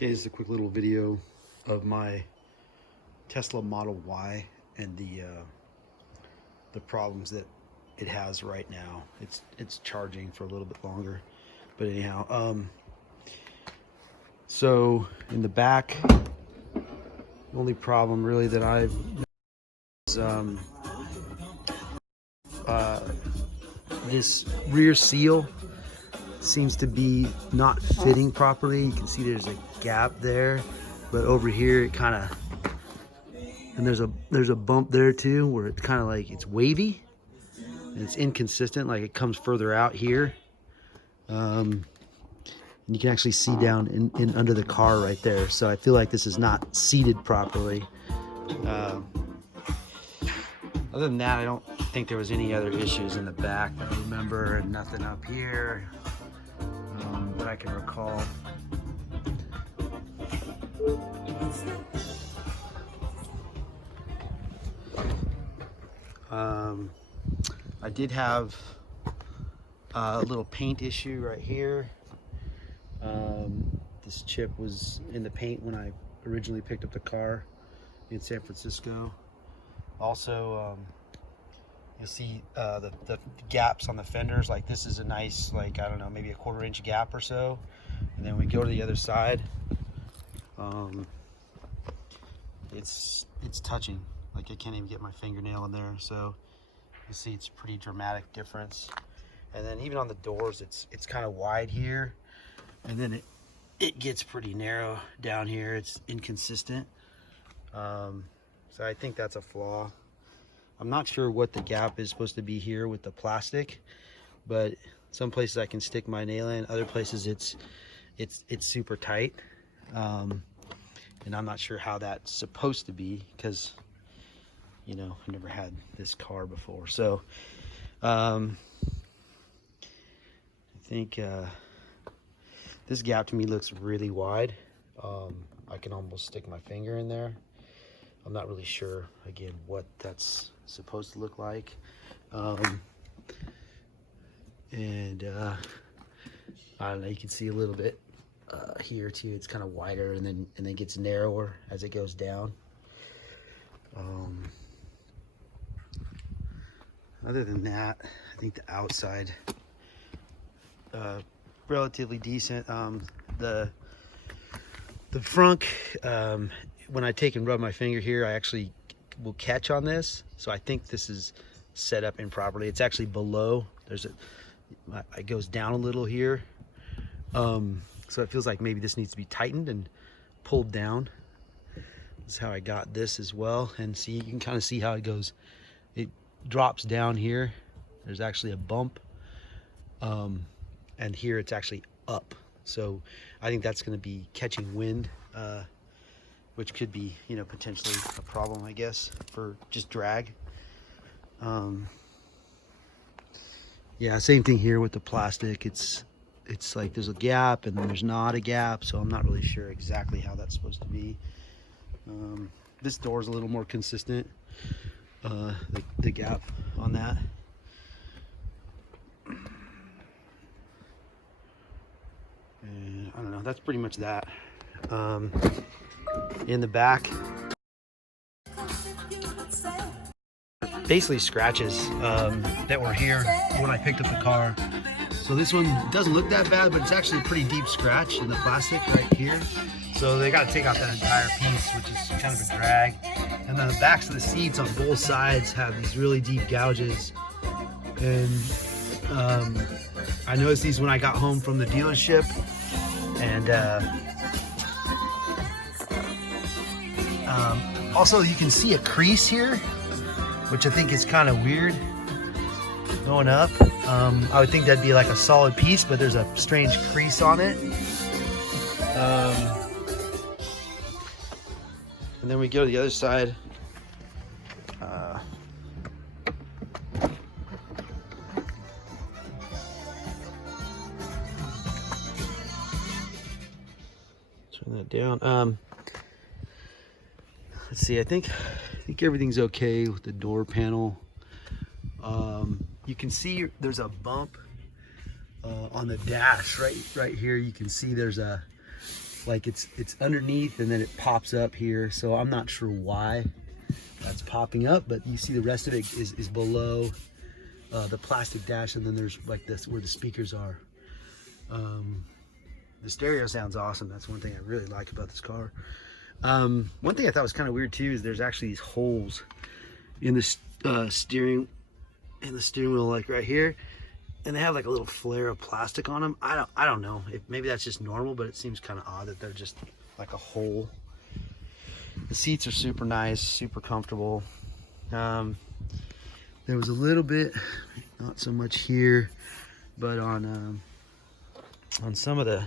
Okay, this is a quick little video of my Tesla Model Y and the problems that it has right now. It's charging for a little bit longer, but anyhow, so in the back, the only problem really that I've is this rear seal seems to be not fitting properly. You can see there's a gap there, but over here it kind of, and there's a bump there too where it's kind of like it's wavy and it's inconsistent, like it comes further out here. And you can actually see down in under the car right there. So I feel like this is not seated properly. Other than that, I don't think there was any other issues in the back that I remember, and nothing up here that I can recall. I did have a little paint issue right here. This chip was in the paint when I originally picked up the car in San Francisco. Also, you'll see the gaps on the fenders. Like this is a nice, like, I don't know, maybe a 1/4 inch gap or so. And then we go to the other side. It's touching. Like I can't even get my fingernail in there. So you see it's a pretty dramatic difference. And then even on the doors, it's kind of wide here, and then it gets pretty narrow down here. It's inconsistent. So I think that's a flaw. I'm not sure what the gap is supposed to be here with the plastic, but some places I can stick my nail in, other places it's super tight. And I'm not sure how that's supposed to be because, you know, I've never had this car before. So I think this gap to me looks really wide. I can almost stick my finger in there. I'm not really sure, again, what that's supposed to look like. And I don't know, you can see a little bit here too. It's kind of wider and then gets narrower as it goes down. Other than that, I think the outside relatively decent. The frunk, when I take and rub my finger here, I actually will catch on this. So I think this is set up improperly. It's actually below. It goes down a little here. So it feels like maybe this needs to be tightened and pulled down. This is how I got this as well. And see, you can kind of see how it goes. It drops down here. There's actually a bump. And here it's actually up. So I think that's going to be catching wind, which could be, you know, potentially a problem, I guess, for just drag. Yeah, same thing here with the plastic. It's like there's a gap and then there's not a gap, so I'm not really sure exactly how that's supposed to be. This door is a little more consistent, the gap on that. And I don't know, that's pretty much that. In the back, basically scratches that were here when I picked up the car. So this one doesn't look that bad, but it's actually a pretty deep scratch in the plastic right here. So they got to take out that entire piece, which is kind of a drag. And then the backs of the seats on both sides have these really deep gouges. And I noticed these when I got home from the dealership. And also you can see a crease here, which I think is kind of weird going up. I would think that'd be like a solid piece, but there's a strange crease on it. And then we go to the other side. Turn that down. Let's see. I think everything's okay with the door panel. You can see there's a bump on the dash right here. You can see there's a like it's underneath and then it pops up here. So I'm not sure why that's popping up, but you see the rest of it is below the plastic dash, and then there's like this where the speakers are. The stereo sounds awesome. That's one thing I really like about this car. One thing I thought was kind of weird too is there's actually these holes in the steering wheel, like right here, and they have like a little flare of plastic on them. I don't know if maybe that's just normal, but it seems kind of odd that they're just like a hole. The seats are super nice, super comfortable. There was a little bit, not so much here, but on some of the,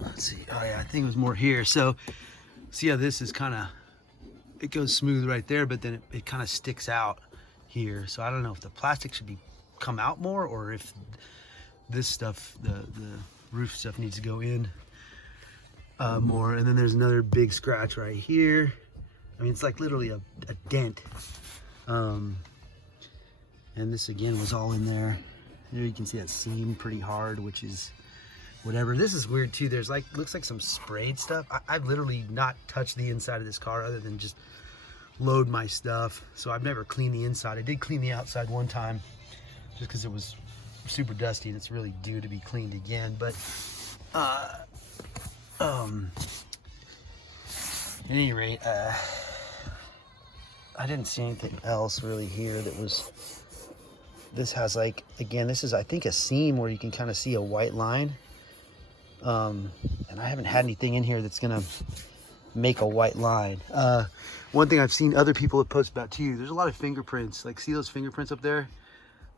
let's see, oh yeah, I think it was more here. So see how this is kind of, it goes smooth right there, but then it kind of sticks out here. So I don't know if the plastic should come out more, or if this stuff, the roof stuff, needs to go in more. And then there's another big scratch right here. I mean, it's like literally a dent. And this again was all in there. Here you can see that seam pretty hard, which is whatever. This is weird too. There's like, looks like some sprayed stuff. I've literally not touched the inside of this car other than just load my stuff. So I've never cleaned the inside. I did clean the outside one time just because it was super dusty and it's really due to be cleaned again. But at any rate, I didn't see anything else really here that was, this has like, again, this is I think a seam where you can kind of see a white line. And I haven't had anything in here that's gonna make a white line. One thing I've seen other people have posted about too, there's a lot of fingerprints. Like, see those fingerprints up there?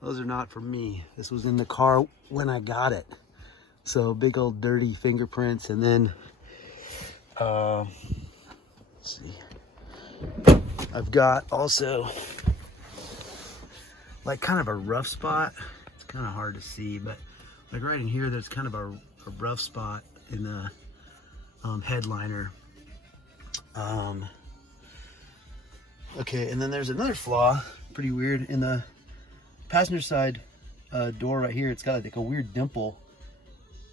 Those are not from me. This was in the car when I got it. So big old dirty fingerprints. And then, let's see. I've got also like kind of a rough spot. It's kind of hard to see, but like right in here, there's kind of a rough spot in the headliner. Okay, and then there's another flaw, pretty weird, in the passenger side door right here. It's got like a weird dimple.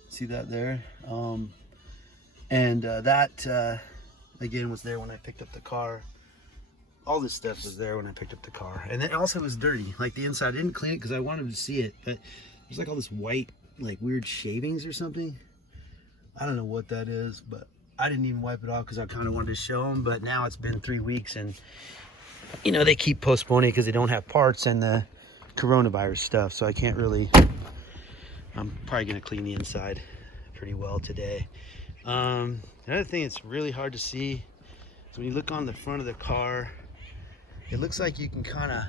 See that there? That again was there when I picked up the car. All this stuff was there when I picked up the car. And it also was dirty. Like the inside, I didn't clean it because I wanted to see it, but there's like all this white, like weird shavings or something. I don't know what that is, but I didn't even wipe it off because I kind of wanted to show them. But now it's been 3 weeks and, you know, they keep postponing because they don't have parts and the coronavirus stuff. So I can't really, I'm probably going to clean the inside pretty well today. Another thing that's really hard to see is when you look on the front of the car, it looks like you can kind of